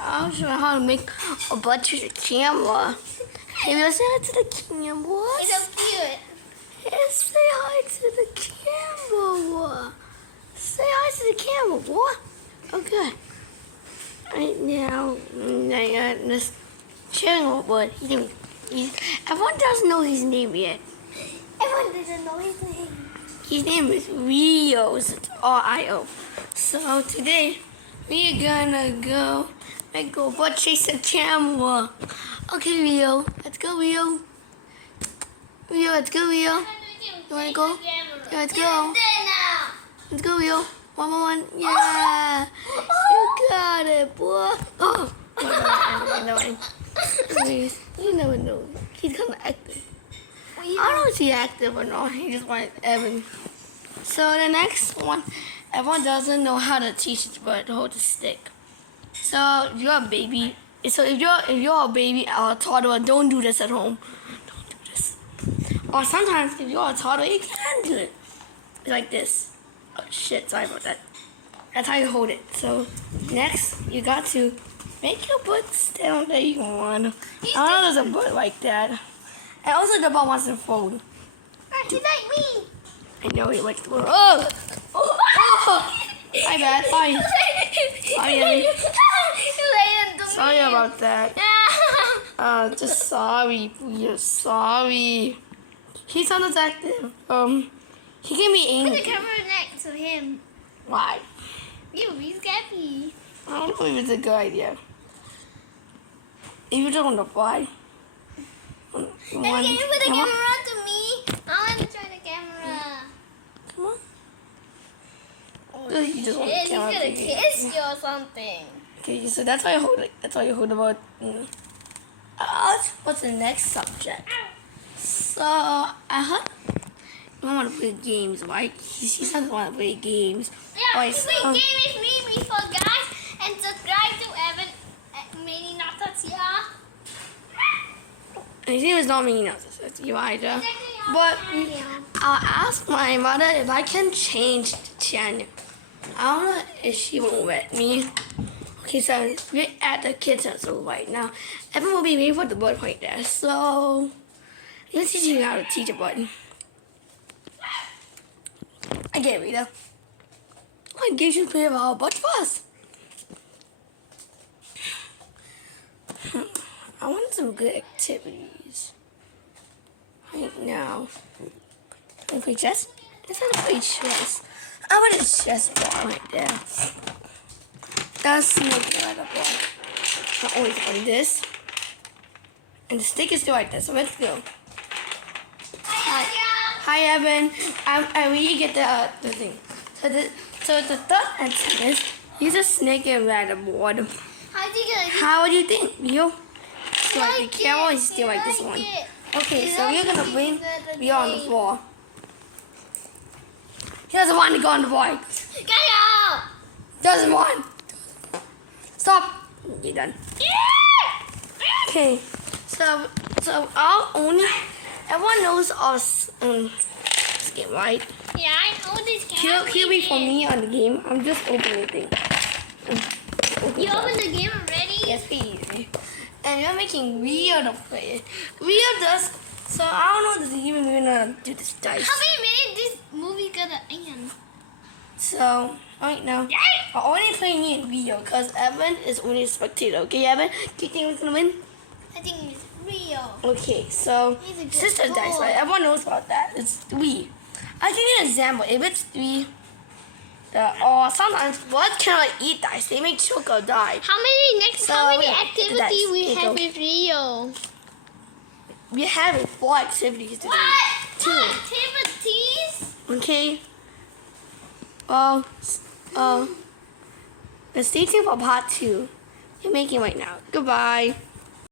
I'll show you how to make a butt to the camera. Hey, we'll say hi to the camera. It's so cute. Hey, say hi to the camera. Say hi to the camera, boy. Okay. Right now, this channel, but everyone doesn't know his name yet. Everyone doesn't know his name. His name is Rio. So it's R-I-O. So today we're gonna go and go butt chase the camera. Okay, Rio. Let's go, Rio. Rio, let's go, Rio. You wanna go? Yeah, let's go. Let's go, Rio. One. Yeah. You got it, boy. Oh. No. Anyways, you never know. He's kind of active. I don't know if he's active or not. He just wanted Evan. So the next one, everyone doesn't know how to teach his butt to hold the stick. So if you're a baby, if you're a baby or a toddler, don't do this at home. Don't do this. Or sometimes if you're a toddler, you can do it like this. Oh shit! Sorry about that. That's how you hold it. So next, you got to make your butt stand there. You want. I don't know there's a butt like that. And also the butt wants to fold. He's like me. I know he likes to fold. Oh! My bad. Sorry. Sorry about that. Just sorry. We're sorry. He's not active. He can be Put angry. the camera next to him. Why? He's happy. I don't know if it's a good idea. If you don't know why. Can you put the camera to me? I want to try the camera. Come on. Oh, You just want the he's camera gonna to be- kiss you or something. Okay, so that's how you hold it. That's how you hold the butt. What's the next subject? So I heard you want to play games, right? He doesn't want to play games. Yeah, Right, play game with me before, guys, and subscribe to Evan Mini Natasha. His name is not me, no, it's you either. But I'll ask my mother if I can change the channel. I don't know if she won't let me. Okay, so we're at the kitchen so right now. Evan will be waiting for the button right there. So let's teach you how to teach a button. I get it, Rita. I guess you play our butt first. I want some good activities right now. Can I play chess? Let's not play chess. I want a chess ball right there. That's not like a ball. I always like this. And the stick is still like this. So let's go. Hi, Evan. I really get the thing. So the third answer is use a snake and rat board. How do you think, Leo? So like the camera is still like this one. Okay, so we're gonna bring Leo on the floor. He doesn't want to go on the bike. Get out! Doesn't want. Stop. You're done. Okay, so our only everyone knows us game, right? Yeah, I know this camera. He'll be for me on the game. I'm just opening the thing. You opened the game already? Yes, please. And you're making Rio to play it. Rio does. So I don't know if this even gonna do this dice. How many minutes this movie gonna end? So right now, I'm only playing me and Rio because Evan is only a spectator. Okay, Evan, do you think we're gonna win? I think it's real. Okay, so He's a good sister dice, boy. right? Everyone knows about that. It's 3. I'll give you an example. If it's 3, or sometimes what can I eat dice? They make Choco die. How many So, wait, activities we here have you with Rio? We have 4 activities to do. Two activities? Okay. Stay tuned for part 2. You're making right now. Goodbye.